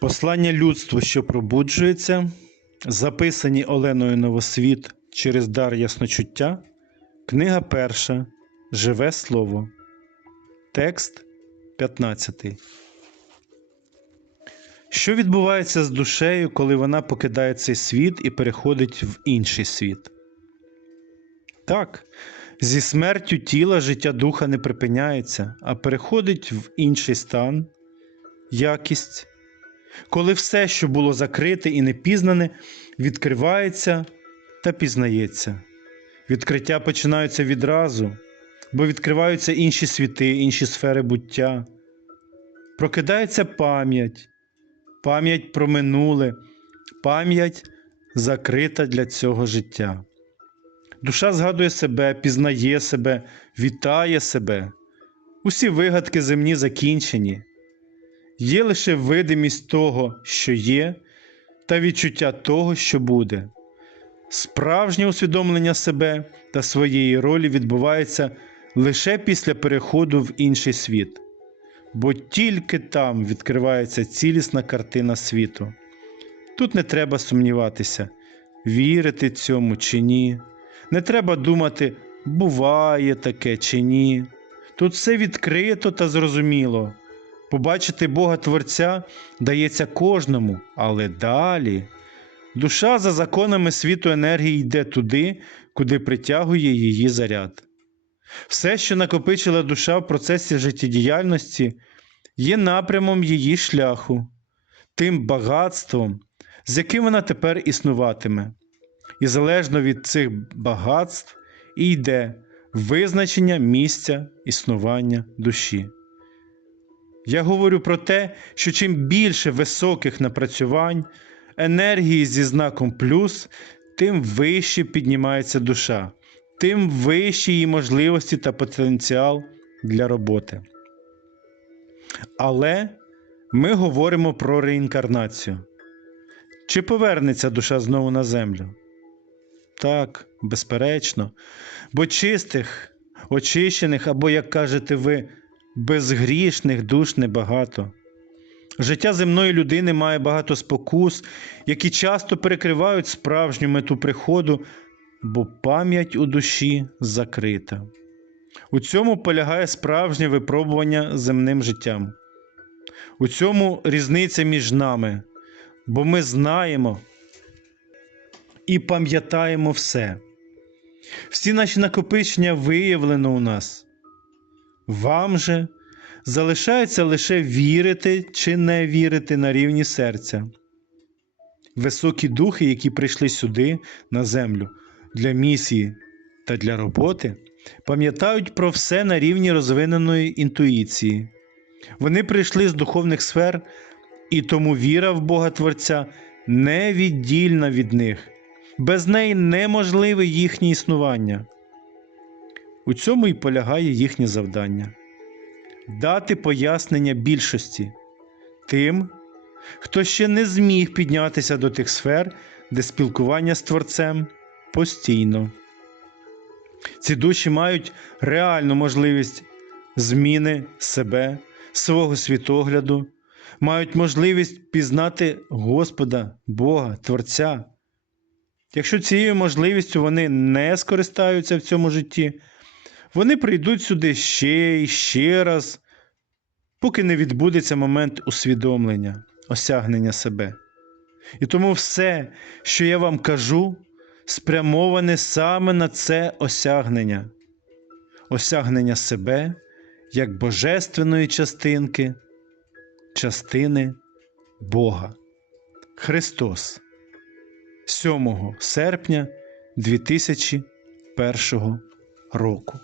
Послання людству, що пробуджується, записані Оленою Новосвіт через дар ясночуття, книга перша, Живе Слово, текст 15. Що відбувається з душею, коли вона покидає цей світ і переходить в інший світ? Так, зі смертю тіла життя духа не припиняється, а переходить в інший стан, якість коли все, що було закрите і непізнане, відкривається та пізнається. Відкриття починаються відразу, бо відкриваються інші світи, інші сфери буття. Прокидається пам'ять, пам'ять про минуле, пам'ять закрита для цього життя. Душа згадує себе, пізнає себе, вітає себе. Усі вигадки земні закінчені. Є лише видимість того, що є, та відчуття того, що буде. Справжнє усвідомлення себе та своєї ролі відбувається лише після переходу в інший світ, бо тільки там відкривається цілісна картина світу. Тут не треба сумніватися, вірити цьому чи ні. Не треба думати, буває таке чи ні. Тут все відкрито та зрозуміло. Побачити Бога Творця дається кожному, але далі душа за законами світу енергії йде туди, куди притягує її заряд. Все, що накопичила душа в процесі життєдіяльності, є напрямом її шляху, тим багатством, з яким вона тепер існуватиме. І залежно від цих багатств і йде визначення місця існування душі. Я говорю про те, що чим більше високих напрацювань, енергії зі знаком плюс, тим вище піднімається душа, тим вищі її можливості та потенціал для роботи. Але ми говоримо про реінкарнацію. Чи повернеться душа знову на землю? Так, безперечно, бо чистих, очищених або, як кажете ви, безгрішних душ небагато. Життя земної людини має багато спокус, які часто перекривають справжню мету приходу, бо пам'ять у душі закрита. У цьому полягає справжнє випробування земним життям. У цьому різниця між нами, бо ми знаємо і пам'ятаємо все. Всі наші накопичення виявлено у нас. Вам же залишається лише вірити чи не вірити на рівні серця. Високі духи, які прийшли сюди, на землю, для місії та для роботи, пам'ятають про все на рівні розвиненої інтуїції. Вони прийшли з духовних сфер, і тому віра в Бога Творця невіддільна від них, без неї неможливе їхнє існування. У цьому і полягає їхнє завдання дати пояснення більшості тим, хто ще не зміг піднятися до тих сфер, де спілкування з Творцем постійно. Ці душі мають реальну можливість зміни себе, свого світогляду, мають можливість пізнати Господа, Бога, Творця. Якщо цією можливістю вони не скористаються в цьому житті, вони прийдуть сюди ще і ще раз, поки не відбудеться момент усвідомлення, осягнення себе. І тому все, що я вам кажу, спрямоване саме на це осягнення, осягнення себе як божественної частинки, частини Бога. Христос 7 серпня 2001 року.